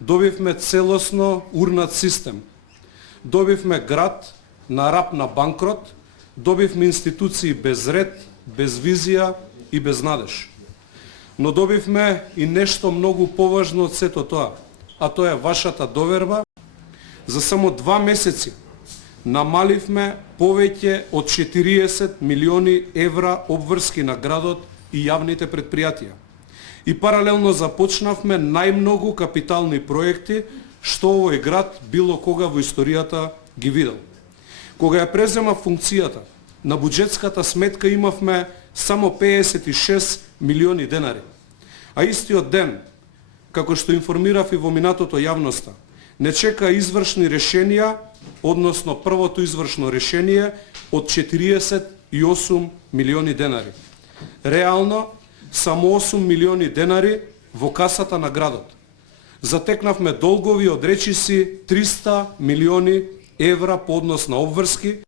Добивме целосно урнат систем. Добивме град на рап на банкрот, добивме институции без ред, без визија и без надеж. Но добивме и нешто многу поважно од сето тоа, а тоа е вашата доверба. За само 2 месеци намаливме повеќе од 40 милиони евра обврски на градот и јавните предпријатија. И паралелно започнавме најмногу капитални проекти што овој град било кога во историјата ги видел. Кога ја презема функцијата, на буџетската сметка имавме само 56 милиони денари. А истиот ден, како што информирав и во минатото јавноста, не чека извршни решенија, односно првото извршно решение од 48 милиони денари. Реално, само 8 милиони денари во касата на градот. Затекнавме долгови од речиси 300 милиони евра по однос на обврски,